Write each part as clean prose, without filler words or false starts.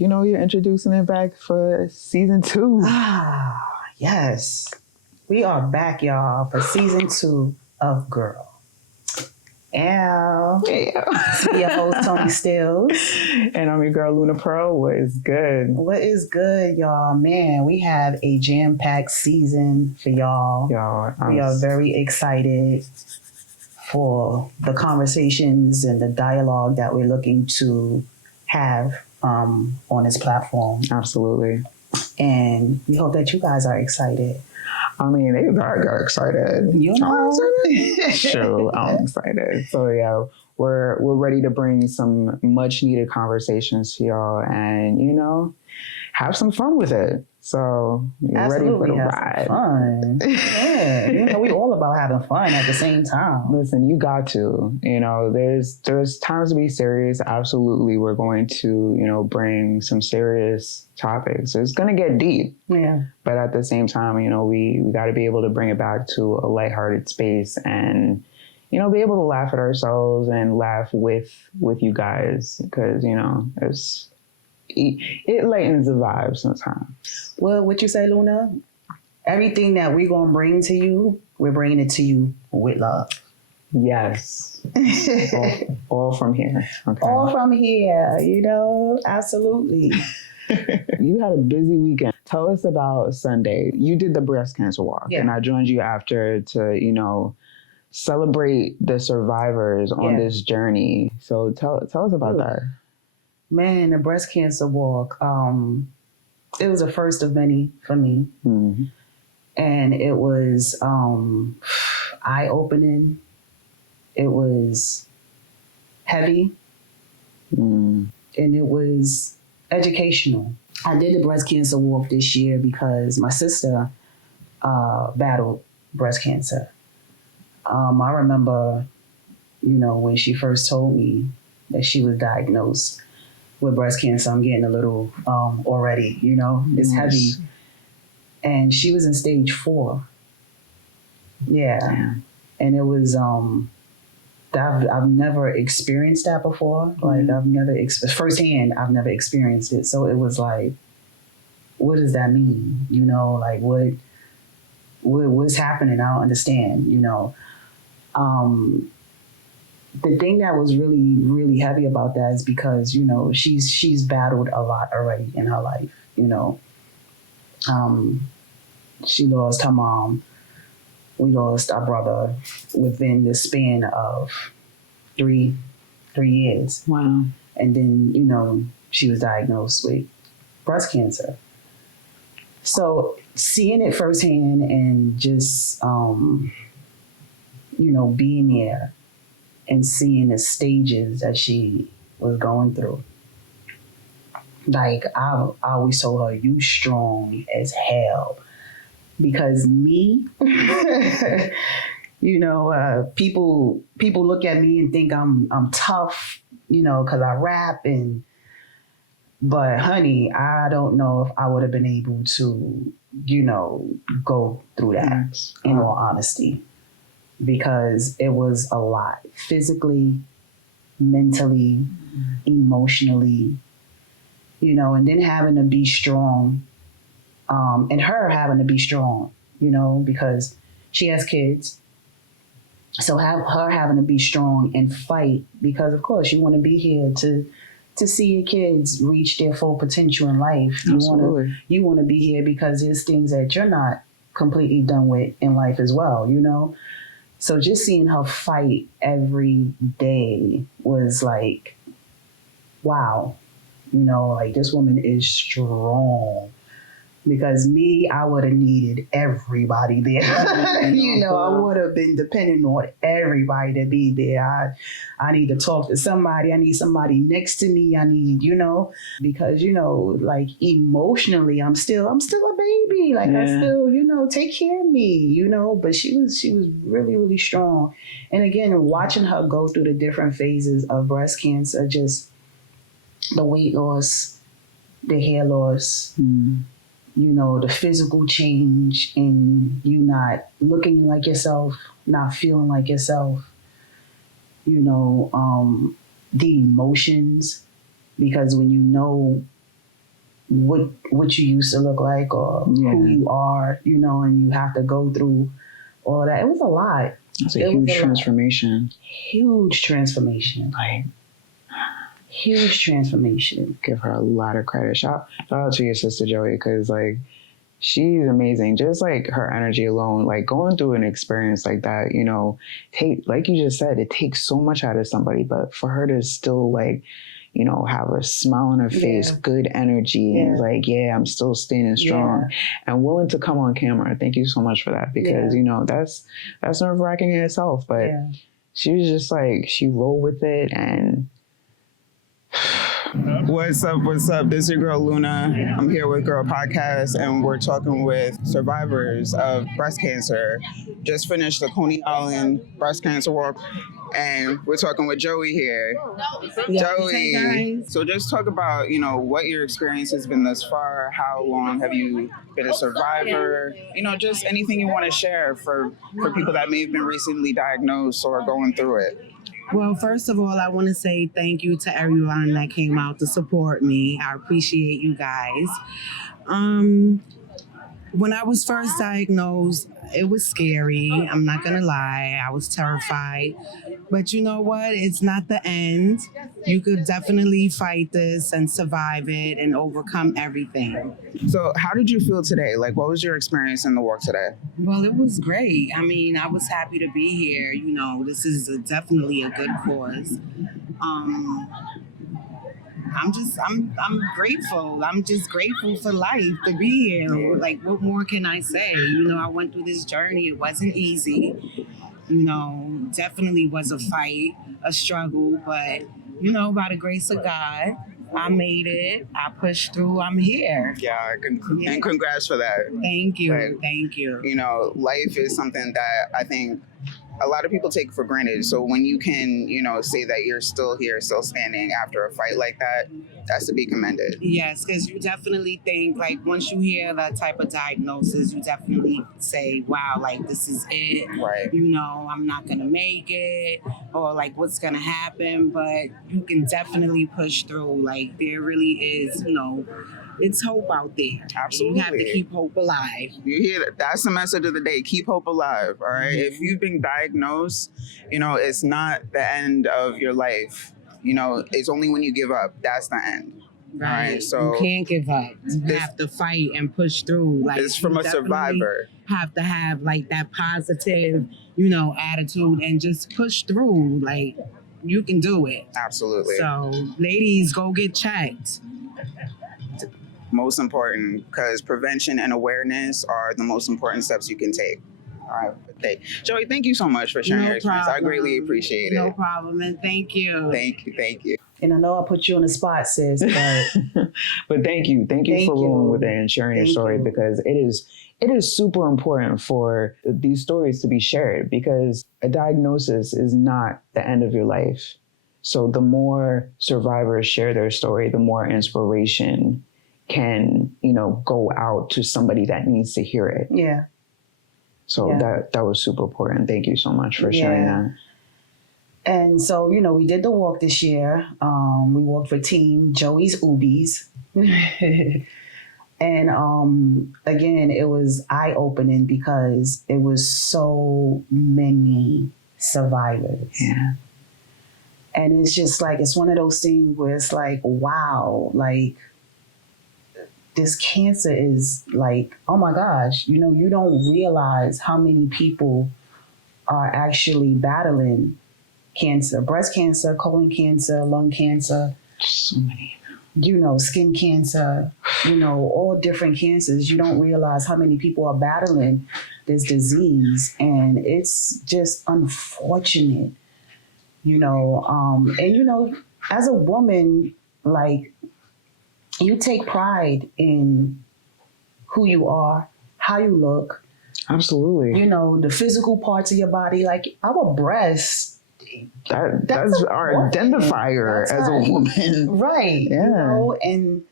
you're introducing it back for season 2. Ah, yes. We are back, y'all, for season 2 of Girl. Yeah. It's your host, TONISTEELZ. And I'm your girl, Luna Pearl. What is good? What is good, y'all? Man, we have a jam-packed season for y'all. We are very excited for the conversations and the dialogue that we're looking to have on this platform. Absolutely. And we hope that you guys are excited. I mean, they got excited. You know? Sure, I'm excited. So yeah, we're ready to bring some much needed conversations to y'all, and have some fun with it. So ready for the ride. Fun. Yeah, we all about having fun at the same time. Listen, you got to. There's times to be serious. Absolutely, we're going to bring some serious topics. It's gonna get deep. Yeah. But at the same time, we got to be able to bring it back to a lighthearted space and be able to laugh at ourselves and laugh with you guys, because it lightens the vibe sometimes. Well, what you say, Luna? Everything that we're going to bring to you, we're bringing it to you with love. Yes. all from here. Okay. All from here, absolutely. You had a busy weekend. Tell us about Sunday. You did the breast cancer walk, and I joined you after to, celebrate the survivors on this journey. So tell us about that. Man, the breast cancer walk, it was a first of many for me. Mm-hmm. And it was eye-opening. It was heavy. And it was educational. I did the breast cancer walk this year because my sister battled breast cancer. I remember, when she first told me that she was diagnosed with breast cancer. I'm getting a little already, it's heavy. And she was in stage 4. Yeah. Damn. And it was, I've never experienced that before. Like I've never, firsthand, I've never experienced it. So it was like, what does that mean? Like what's happening? I don't understand, The thing that was really, really heavy about that is because, she's battled a lot already in her life, She lost her mom. We lost our brother within the span of 3 years. Wow. And then, she was diagnosed with breast cancer. So seeing it firsthand and just, being there and seeing the stages that she was going through. Like, I always told her, you strong as hell. Because me, people look at me and think I'm tough, because I rap but honey, I don't know if I would have been able to, go through that, in all honesty. Because it was a lot, physically, mentally, emotionally, and then having to be strong, and her having to be strong, because she has kids. So her having to be strong and fight, because of course you want to be here to see your kids reach their full potential in life. Absolutely. You want to be here because there's things that you're not completely done with in life as well, So just seeing her fight every day was like, wow, like this woman is strong. Because me, I would have needed everybody there. I would have been depending on everybody to be there. I need to talk to somebody. I need somebody next to me. I need, because, like emotionally, I'm still a baby. Like I still, take care of me, but she was really, really strong. And again, watching her go through the different phases of breast cancer, just the weight loss, the hair loss, the physical change in you not looking like yourself, not feeling like yourself, the emotions, because when what you used to look like or who you are, you know, and you have to go through all of that. It was a lot. It's a huge transformation. Huge transformation. Like, huge transformation. Give her a lot of credit. Shout out to your sister Joey, because like she's amazing. Just like her energy alone, like going through an experience like that, you know, like you just said, it takes so much out of somebody, but for her to still like, you know, have a smile on her face, good energy, and like, I'm still standing strong and willing to come on camera. Thank you so much for that, because you know that's nerve-wracking in itself. But she was just like, she rolled with it. And what's up? This is your girl Luna. I'm here with Girl Podcast, and we're talking with survivors of breast cancer. Just finished the Coney Island Breast Cancer Walk, and we're talking with Joey here. Joey, hey guys. So just talk about, you know, what your experience has been thus far. How long have you been a survivor? You know, just anything you want to share for people that may have been recently diagnosed or going through it. Well, first of all, I want to say thank you to everyone that came out to support me. I appreciate you guys. When I was first diagnosed, it was scary. I'm not going to lie. I was terrified. But you know what? It's not the end. You could definitely fight this and survive it and overcome everything. So how did you feel today? Like, what was your experience in the walk today? Well, it was great. I mean, I was happy to be here. You know, this is definitely a good cause. I'm grateful. I'm just grateful for life to be here. Like, what more can I say? You know, I went through this journey. It wasn't easy. You know, definitely was a fight, a struggle. But, you know, by the grace of God, I made it. I pushed through. I'm here. And congrats for that. Thank you. Thank you. You know, life is something that I think a lot of people take for granted. So when you can, you know, say that you're still here, still standing after a fight like that, that's to be commended. Yes, because you definitely think, like, once you hear that type of diagnosis, you definitely say, wow, like, this is it. Right. You know, I'm not going to make it, or like, what's going to happen? But you can definitely push through. Like, there really is, you know, it's hope out there. Absolutely. You have to keep hope alive. You hear that? That's the message of the day. Keep hope alive, all right? Mm-hmm. If you've been diagnosed, you know, it's not the end of your life. You know, it's only when you give up, that's the end. Right. So you can't give up. You have to fight and push through. Like, it's from a survivor. Have to have like that positive, you know, attitude and just push through. Like, you can do it. Absolutely. So, ladies, go get checked. Most important, because prevention and awareness are the most important steps you can take. All right. Joey, thank you so much for sharing your experience. I greatly appreciate it. No problem, and thank you. Thank you. And I know I put you on the spot, sis, but but thank you for rolling with it and sharing your story, because it is super important for these stories to be shared, because a diagnosis is not the end of your life. So the more survivors share their story, the more inspiration can, you know, go out to somebody that needs to hear it. Yeah. So that was super important. Thank you so much for sharing that. And so, you know, we did the walk this year. We walked for Team Joey's Oobies. And again, it was eye-opening because it was so many survivors. Yeah. And it's just like, it's one of those things where it's like, wow, like, this cancer is like, oh my gosh, you know, you don't realize how many people are actually battling cancer, breast cancer, colon cancer, lung cancer. So many. You know, skin cancer, you know, all different cancers. You don't realize how many people are battling this disease. And it's just unfortunate, you know. And, you know, as a woman, like, you take pride in who you are, how you look. Absolutely. You know, the physical parts of your body, like our breasts. That's our identifier as a woman. Right. Yeah. You know, and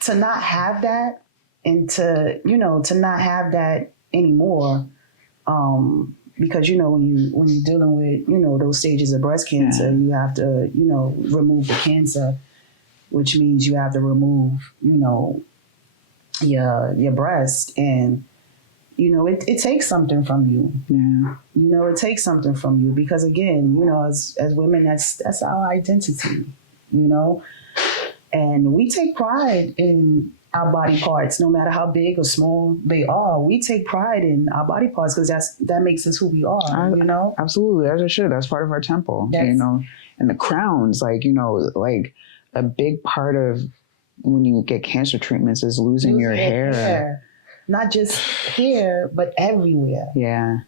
to not have that, and to, you know, to not have that anymore, because, you know, when you're dealing with, you know, those stages of breast cancer, you have to, you know, remove the cancer. which means you have to remove, your breast, and it takes something from you. Yeah. It takes something from you because, again, as women, that's our identity. And we take pride in our body parts, no matter how big or small they are. We take pride in our body parts because that makes us who we are. Absolutely, as it should. That's part of our temple. And the crowns, like a big part of when you get cancer treatments is losing your hair. Not just here, but everywhere. Yeah.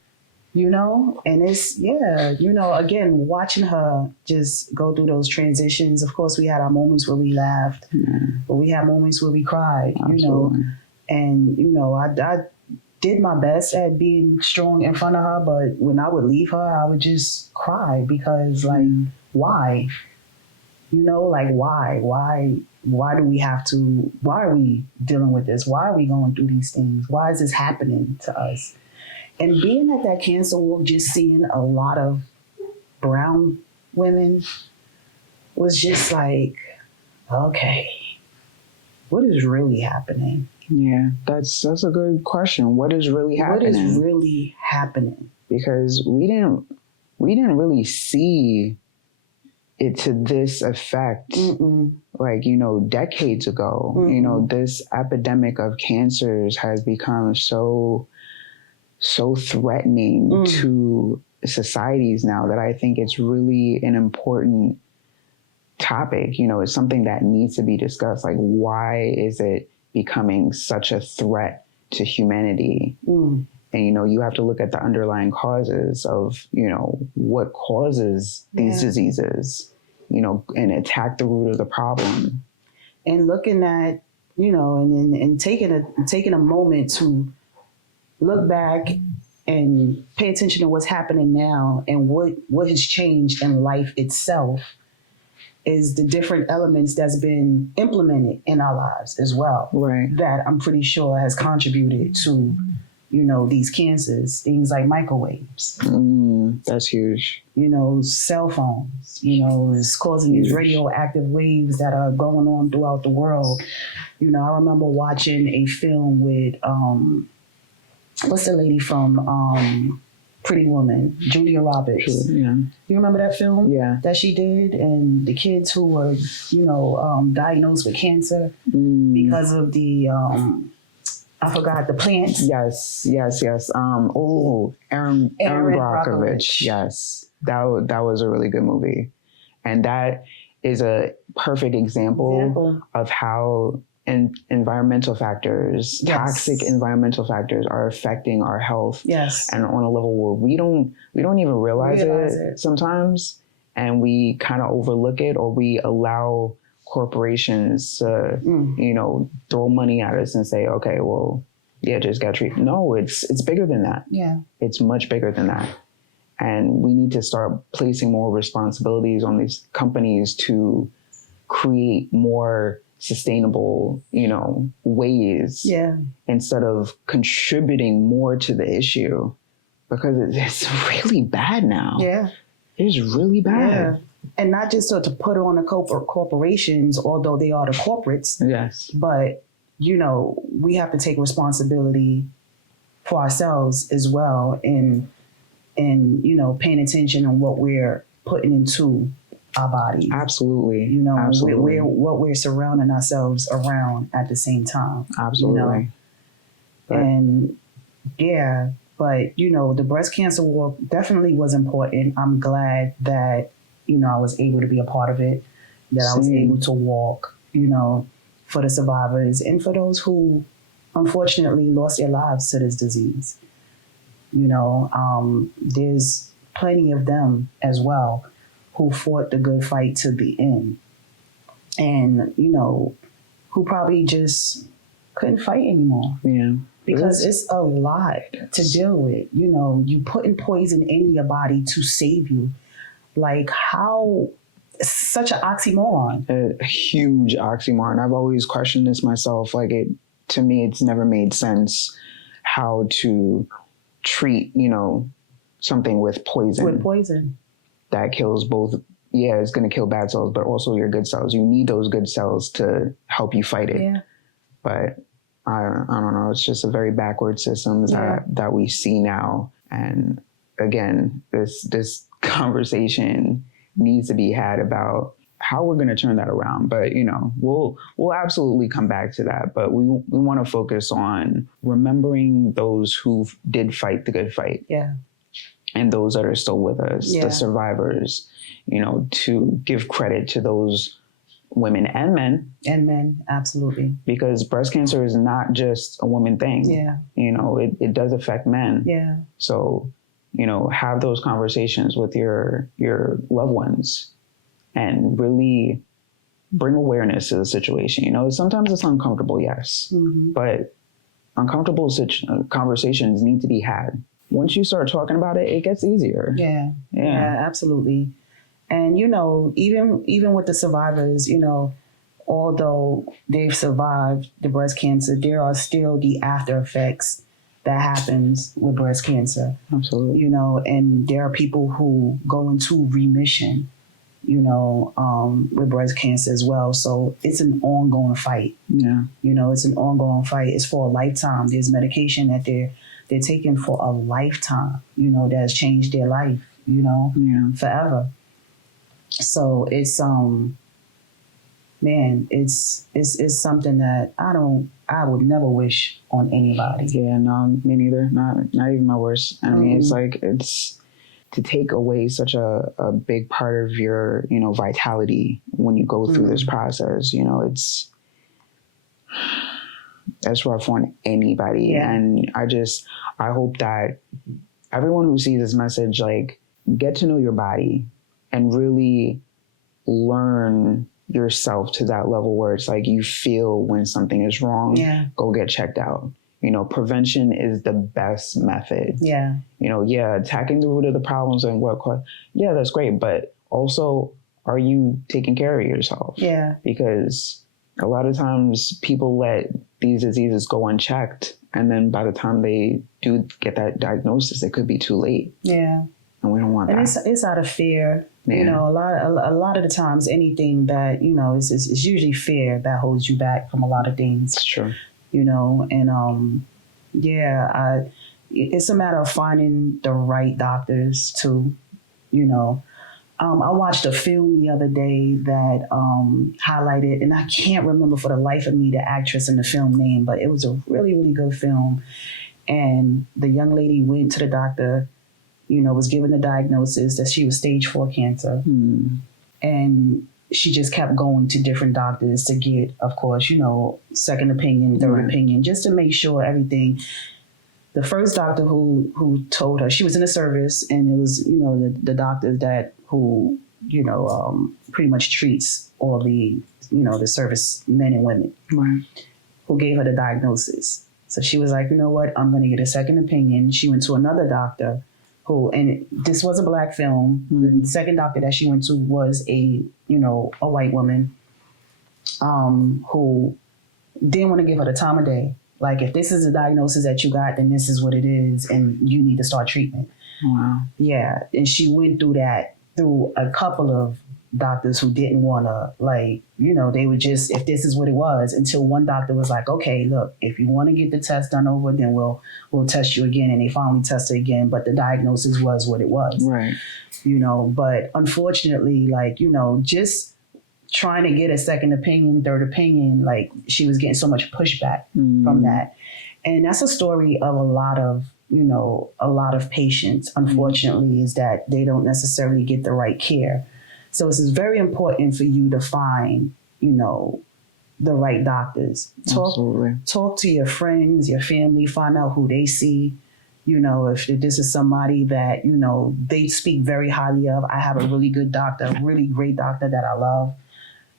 And it's, again, watching her just go through those transitions. Of course, we had our moments where we laughed, but we had moments where we cried, Absolutely. And, I did my best at being strong in front of her, but when I would leave her, I would just cry because, why? Why do we have to, why are we dealing with this? Why are we going through these things? Why is this happening to us? And being at that cancer walk, just seeing a lot of brown women was just like, okay, what is really happening? Yeah, that's a good question. What is really happening? What is really happening? Because we didn't really see it to this effect, decades ago. This epidemic of cancers has become so threatening to societies now that I think it's really an important topic. It's something that needs to be discussed. Like, why is it becoming such a threat to humanity? And, you have to look at the underlying causes of, what causes these diseases, and attack the root of the problem. And looking at, and taking a moment to look back and pay attention to what's happening now and what has changed in life itself is the different elements that's been implemented in our lives as well. Right. That I'm pretty sure has contributed to, these cancers, things like microwaves. That's huge. Cell phones, is causing these radioactive waves that are going on throughout the world. I remember watching a film with, what's the lady from Pretty Woman, Julia Roberts. Yeah. You remember that film? Yeah. That she did, and the kids who were, diagnosed with cancer because of the, I forgot the plants. Yes. Aaron Brockovich. Yes, that was a really good movie, and that is a perfect example of how environmental factors, toxic environmental factors, are affecting our health. Yes, and on a level where we don't even realize it sometimes, and we kind of overlook it, or we allow corporations to, throw money at us and say, okay, well, just get treated. No, it's bigger than that. Yeah, it's much bigger than that, and we need to start placing more responsibilities on these companies to create more sustainable, ways, instead of contributing more to the issue, because it's really bad now. Yeah, it's really bad. Yeah. And not just to put on the corporations, although they are the corporates. Yes. But, we have to take responsibility for ourselves as well, and paying attention on what we're putting into our bodies. Absolutely. Absolutely. What we're surrounding ourselves around at the same time. Absolutely. And but the breast cancer walk definitely was important. I'm glad that, I was able to be a part of it, that I was able to walk, for the survivors and for those who unfortunately lost their lives to this disease. There's plenty of them as well who fought the good fight to the end, and who probably just couldn't fight anymore. Yeah, because it's a lot to deal with. You putting poison in your body to save you. Like, how? Such an oxymoron. A huge oxymoron. I've always questioned this myself. Like, to me, it's never made sense how to treat something with poison. With poison. That kills both yeah, it's going to kill bad cells, but also your good cells. You need those good cells to help you fight it. Yeah. But I don't know. It's just a very backward system that we see now. And again, this conversation needs to be had about how we're going to turn that around. But, you know, we'll absolutely come back to that. But we want to focus on remembering those who did fight the good fight. Yeah. And those that are still with us, the survivors, you know, to give credit to those women and men. And men, absolutely. Because breast cancer is not just a woman thing. Yeah. You know, it does affect men. Yeah. So, you know, have those conversations with your loved ones and really bring awareness to the situation. You know, sometimes it's uncomfortable, yes, but uncomfortable conversations need to be had. Once you start talking about it, it gets easier. Yeah, absolutely. And, you know, even with the survivors, you know, although they've survived the breast cancer, there are still the after effects that happens with breast cancer. Absolutely. You know, and there are people who go into remission, you know, with breast cancer as well. So it's an ongoing fight. Yeah. You know, it's an ongoing fight. It's for a lifetime. There's medication that they're taking for a lifetime, you know, that has changed their life, you know, forever. So it's, man, it's something that I would never wish on anybody. Yeah, no, me neither. Not even my worst. I mean, it's like, it's to take away such a big part of your, you know, vitality when you go through this process, you know, that's rough on anybody. Yeah. And I hope that everyone who sees this message, like, get to know your body and really learn yourself to that level where it's like you feel when something is wrong, go get checked out. You know, prevention is the best method. Yeah. You know, attacking the root of the problems and that's great. But also, are you taking care of yourself? Yeah. Because a lot of times people let these diseases go unchecked. And then by the time they do get that diagnosis, it could be too late. Yeah. And we don't want that. And it's out of fear. Yeah. You know, a lot of the times, anything that, you know, is usually fear that holds you back from a lot of things. It's true. You know, and it's a matter of finding the right doctors too. You know, I watched a film the other day that highlighted, and I can't remember for the life of me the actress in the film name, but it was a really, really good film. And the young lady went to the doctor, you know, was given the diagnosis that she was stage 4 cancer. And she just kept going to different doctors to get, of course, you know, second opinion, third opinion, just to make sure everything. The first doctor who told her, she was in the service, and it was, you know, the doctor that who, you know, pretty much treats all the, you know, the service men and women, who gave her the diagnosis. So she was like, you know what, I'm going to get a second opinion. She went to another doctor and this was a Black film. The second doctor that she went to was a white woman, who didn't want to give her the time of day. Like, if this is a diagnosis that you got, then this is what it is, and you need to start treatment. Wow. Yeah, and she went through that through a couple of doctors who didn't want to, like, you know, they would just, if this is what it was, until one doctor was like, okay, look, if you want to get the test done over, then we'll test you again. And they finally tested again, but the diagnosis was what it was. Right. You know, but unfortunately, like, you know, just trying to get a second opinion, third opinion, like, she was getting so much pushback from that. And that's a story of a lot of patients, unfortunately, is that they don't necessarily get the right care. So it's very important for you to find, you know, the right doctors. Talk to your friends, your family, find out who they see. You know, if this is somebody that, you know, they speak very highly of. I have a really good doctor, a really great doctor that I love,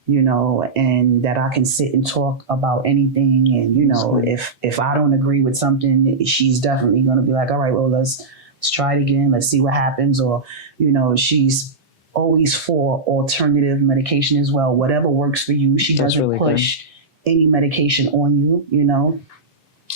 you know, and that I can sit and talk about anything. And, you know, if I don't agree with something, she's definitely going to be like, all right, well, let's try it again. Let's see what happens. Or, you know, she's always for alternative medication as well. Whatever works for you. She doesn't push any medication on you, you know.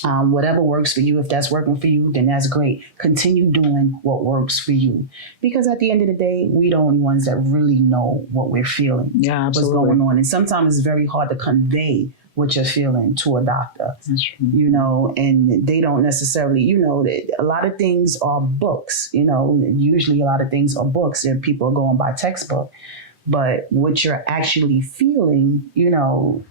Whatever works for you, if that's working for you, then that's great. Continue doing what works for you. Because at the end of the day, we the only ones that really know what we're feeling, what's going on. And sometimes it's very hard to convey what you're feeling to a doctor, you know, and they don't necessarily, you know, a lot of things are books, you know, usually a lot of things are books and people are going by textbook. But what you're actually feeling, you know,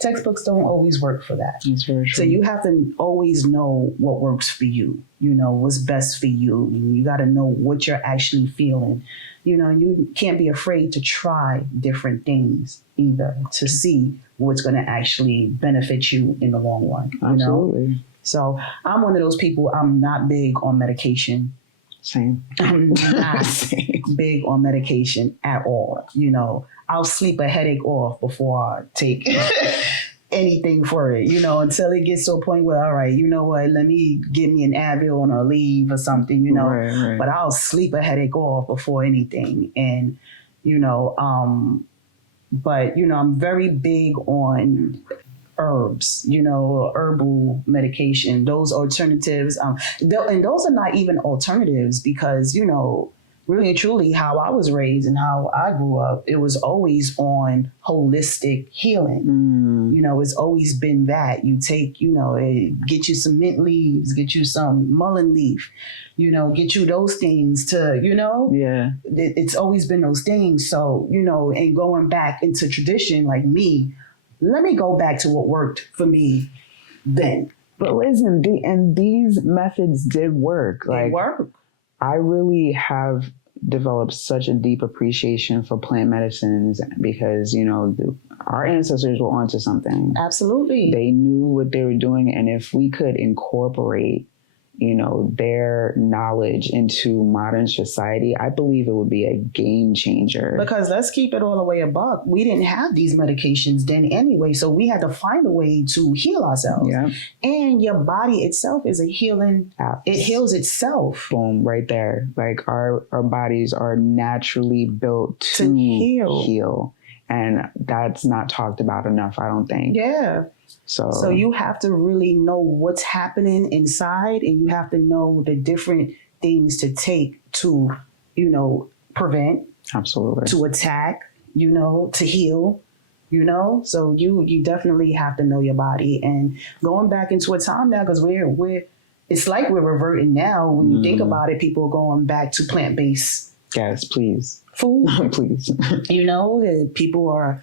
textbooks don't always work for that. That's very true. So you have to always know what works for you, you know, what's best for you. And you got to know what you're actually feeling. You know, you can't be afraid to try different things either to see what's going to actually benefit you in the long run. Absolutely. Know? So I'm one of those people, I'm not big on medication. Same. I'm not big on medication at all. You know, I'll sleep a headache off before I take anything for it, you know, until it gets to a point where, all right, you know what, let me get me an Advil on a leave or something, you know, right. But I'll sleep a headache off before anything. And, you know, but, you know, I'm very big on herbs, you know, herbal medication, those alternatives. And those are not even alternatives because, you know, really and truly how I was raised and how I grew up, it was always on holistic healing. You know, it's always been that. You take, you know, get you some mint leaves, get you some mullein leaf, you know, get you those things to, you know. Yeah. It's always been those things. So, you know, and going back into tradition like me, let me go back to what worked for me then. But listen, these methods did work. They work. I really have developed such a deep appreciation for plant medicines because, you know, our ancestors were onto something. Absolutely. They knew what they were doing. And if we could incorporate, you know, their knowledge into modern society, I believe it would be a game changer. Because let's keep it all the way a buck. We didn't have these medications then anyway, so we had to find a way to heal ourselves. Yeah. And your body itself is a healing. It heals itself. Boom, right there. Like our bodies are naturally built to heal. And that's not talked about enough, I don't think. Yeah. So you have to really know what's happening inside, and you have to know the different things to take to, you know, prevent. Absolutely. To attack, you know, to heal, you know. So you definitely have to know your body. And going back into a time now, because we're it's like we're reverting now. When you think about it, people are going back to plant-based. Yes, please. Food. Please. You know, people are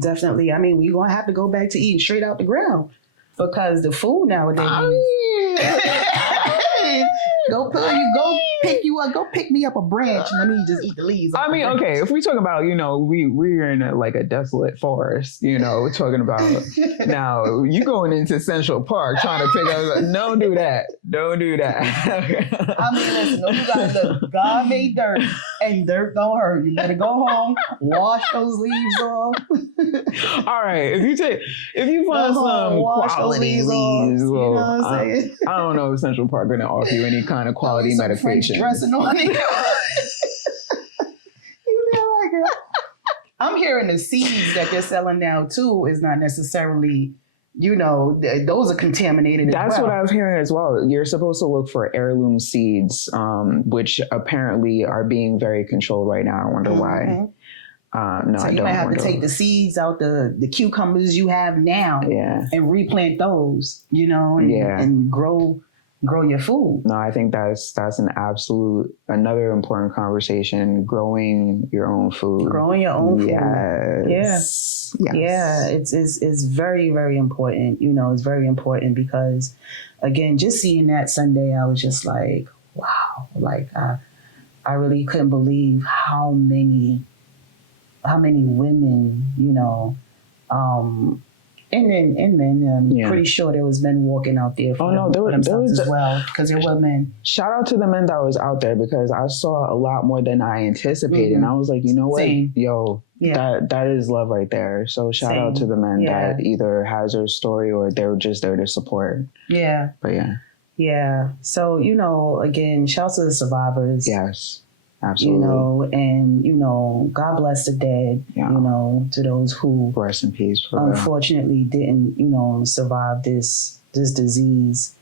definitely, I mean, we're going to have to go back to eating straight out the ground because the food nowadays. Go pick me up a branch and let me just eat the leaves. I mean, okay, if we talk about, you know, we're in a desolate forest, you know, we're talking about now you going into Central Park trying to pick up, don't do that. Don't do that. I mean, listen, you guys, look, God made dirt and dirt don't hurt. You better go home, wash those leaves off. All right, if you find some quality leaves, well, you know what I'm saying? I don't know if Central Park going to offer you any kind of quality medication. French dressing on it. I'm hearing the seeds that they're selling now too is not necessarily, you know, those are contaminated. That's what I was hearing as well. You're supposed to look for heirloom seeds, which apparently are being very controlled right now. I wonder why. No, so you might have to take the seeds out the cucumbers you have now, and replant those, you know, and grow your food. No, I think that's another important conversation. Growing your own food. Growing your own food. Yes. Yeah. It's very, very important. You know, it's very important because, again, just seeing that Sunday, I was just like, wow. Like I really couldn't believe how many women, you know, and men. I'm pretty sure there was men walking out there for themselves as well, because there were men. Shout out to the men that was out there because I saw a lot more than I anticipated. And I was like, you know what? Same. Yo, that is love right there. So shout out to the men that either has their story or they're just there to support. Yeah. But yeah. So, you know, again, shout out to the survivors. Yes. Absolutely. And God bless the dead, to those who rest in peace, unfortunately didn't, survive this disease.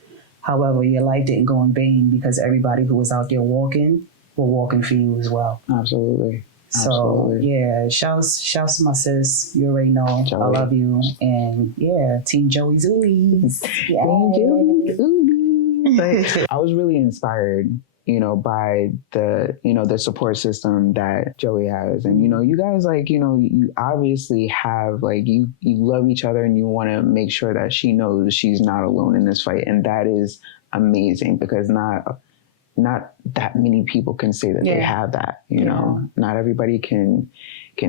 However, your life didn't go in vain because everybody who was out there walking were walking for you as well. Absolutely. So yeah, shouts to my sis. You already know Joey. I love you. And yeah, Team Joey's Oobies. Yeah. Team Joey's Oobies. I was really inspired, by the support system that Joey has. And, you guys, you obviously have, you love each other and you want to make sure that she knows she's not alone in this fight. And that is amazing because not that many people can say that they have that, Not everybody can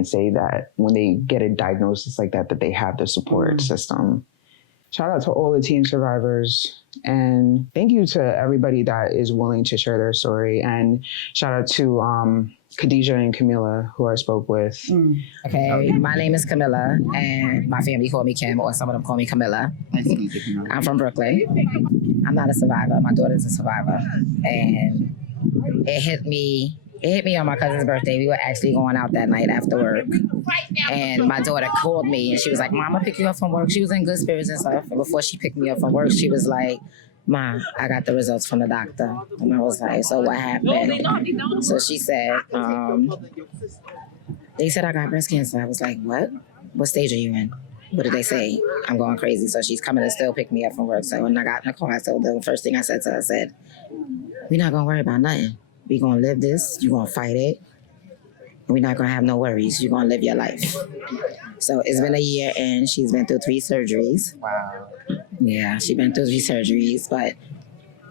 say that when they get a diagnosis like that they have the support system. Shout out to all the teen survivors, and thank you to everybody that is willing to share their story. And shout out to Khadijah and Camilla, who I spoke with. Okay, my name is Camilla, and my family call me Kim, or some of them call me Camilla. I'm from Brooklyn. I'm not a survivor. My daughter's a survivor, and it hit me on my cousin's birthday. We were actually going out that night after work. And my daughter called me and she was like, Mom, I'm gonna pick you up from work. She was in good spirits and stuff. And before she picked me up from work, she was like, Mom, I got the results from the doctor. And I was like, so what happened? So she said, they said I got breast cancer. I was like, what? What stage are you in? What did they say? I'm going crazy. So she's coming to still pick me up from work. So when I got in the car, the first thing I said to her, I said, we're not gonna worry about nothing. We're going to live this. You're going to fight it. We're not going to have no worries. You're going to live your life. So it's been a year and she's been through 3 surgeries. Wow. Yeah, she's been through 3 surgeries,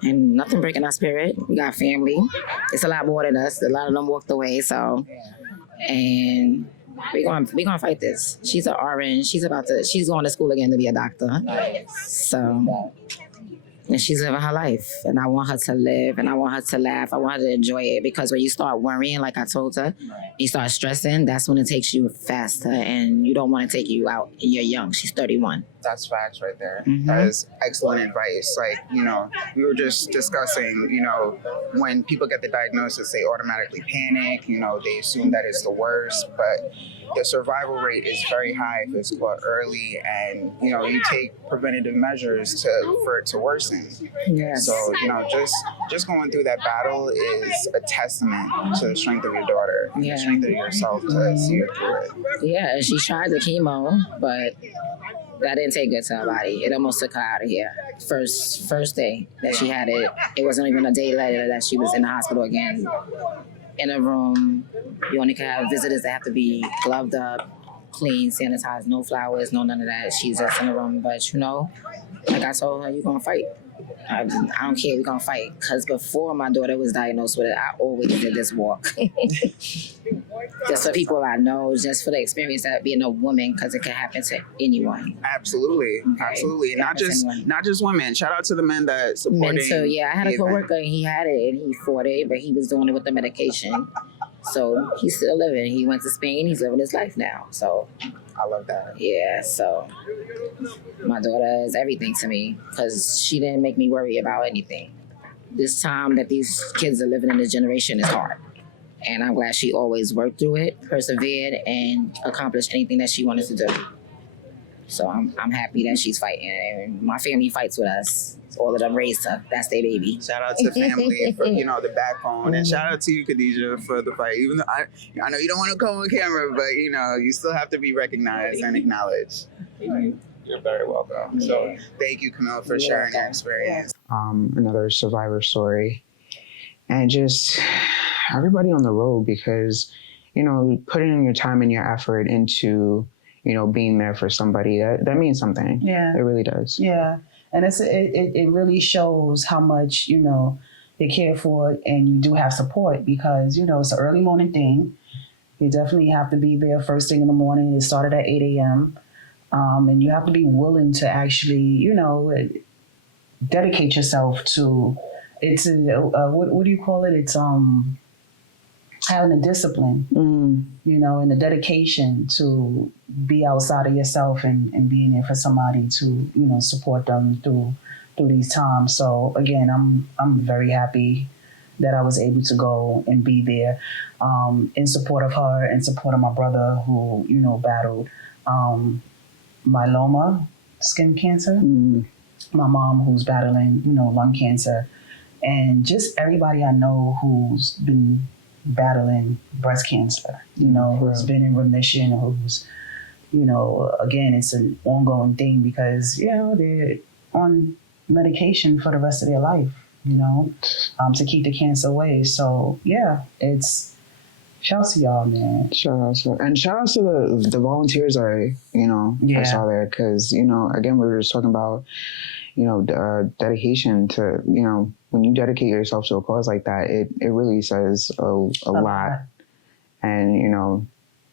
and nothing breaking our spirit. We got family. It's a lot more than us. A lot of them walked away. So, and we're gonna fight this. She's an RN. She's going to school again to be a doctor. So, and she's living her life, and I want her to live, and I want her to laugh. I want her to enjoy it, because when you start worrying, like I told her, you start stressing, that's when it takes you faster, and you don't want to take you out, and you're young. She's 31. That's facts right there. That is excellent advice. We were just discussing, when people get the diagnosis, they automatically panic, they assume that it's the worst, but the survival rate is very high if it's caught early, and you take preventative measures for it to worsen. Yes. So just going through that battle is a testament to the strength of your daughter and the strength of yourself to see her through it. Yeah, and she tried the chemo, but that didn't take good to her body. It almost took her out of here. First day that she had it, it wasn't even a day later that she was in the hospital again. In a room, you only can have visitors that have to be gloved up, clean, sanitized, no flowers, no none of that. She's just in a room, but like I told her, you're gonna fight. I don't care, we're gonna fight. Because before my daughter was diagnosed with it, I always did this walk. Just for people I know, just for the experience of being a woman, because it can happen to anyone. Absolutely, absolutely. Not just women. Shout out to the men that supporting. Men too, yeah. I had a coworker, and he had it, and he fought it, but he was doing it with the medication. So he's still living. He went to Spain. He's living his life now. So I love that. Yeah, so my daughter is everything to me, because she didn't make me worry about anything. This time that these kids are living in this generation is hard. And I'm glad she always worked through it, persevered, and accomplished anything that she wanted to do. So I'm happy that she's fighting, and my family fights with us. All of them raised her. That's their baby. Shout out to family for the backbone, and shout out to you, Khadijah, for the fight. Even though I know you don't want to come on camera, but you still have to be recognized and acknowledged. You're very welcome. So thank you, Camille, for sharing your experience. Another survivor story, and just everybody on the road, because putting your time and your effort into being there for somebody, that means something. Yeah, it really does. Yeah, and it really shows how much they care for it, and you do have support, because it's an early morning thing. You definitely have to be there first thing in the morning. It started at 8 a.m. And you have to be willing to actually dedicate yourself to. It's what do you call it? It's having the discipline, and the dedication to be outside of yourself and being there for somebody to, support them through these times. So again, I'm very happy, that I was able to go and be there in support of her, in support of my brother who, you know, battled myeloma, skin cancer. Mm. My mom who's battling, you know, lung cancer. And just everybody I know who's been battling breast cancer, you know, who's been in remission, who's, you know, again, it's an ongoing thing because, you know, they're on medication for the rest of their life, you know, to keep the cancer away. So, yeah, it's shout out to y'all, man. Shout out to the volunteers I saw there because, you know, again, we were just talking about, you know, dedication to, you know, when you dedicate yourself to a cause like that, it really says a lot. And, you know,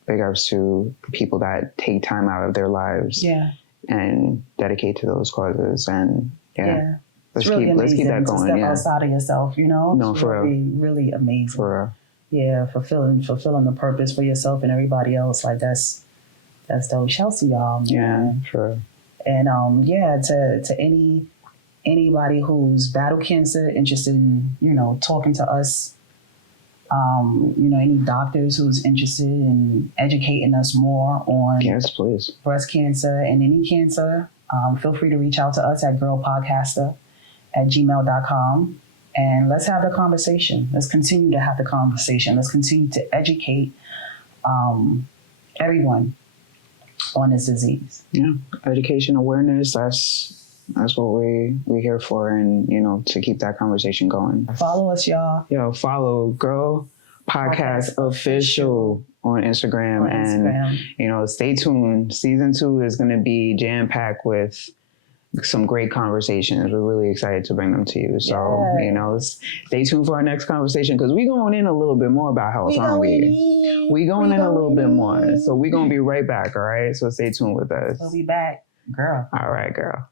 big ups to people that take time out of their lives and dedicate to those causes. And let's keep that going. To step outside of yourself, you know? No, it's for really, real. really amazing. For real. Yeah, fulfilling the purpose for yourself and everybody else. Like that's dope. Shouts to y'all, man. Yeah, for real. And to anybody who's battled cancer, interested in, you know, talking to us, you know, any doctors who's interested in educating us more on please. Breast cancer and any cancer, feel free to reach out to us at girlpodcaster@gmail.com. And let's have the conversation. Let's continue to have the conversation. Let's continue to educate everyone on this disease. Yeah, education, awareness, that's what we're here for, and, you know, to keep that conversation going. Follow us, y'all. Yo, follow Girl Podcast Official on Instagram. And, you know, stay tuned. Season 2 is going to be jam-packed with some great conversations. We're really excited to bring them to you. So, you know, stay tuned for our next conversation because we're going in a little bit more about health, aren't we? We're going in a little bit more. So we're going to be right back, all right? So stay tuned with us. We'll be back, girl. All right, girl.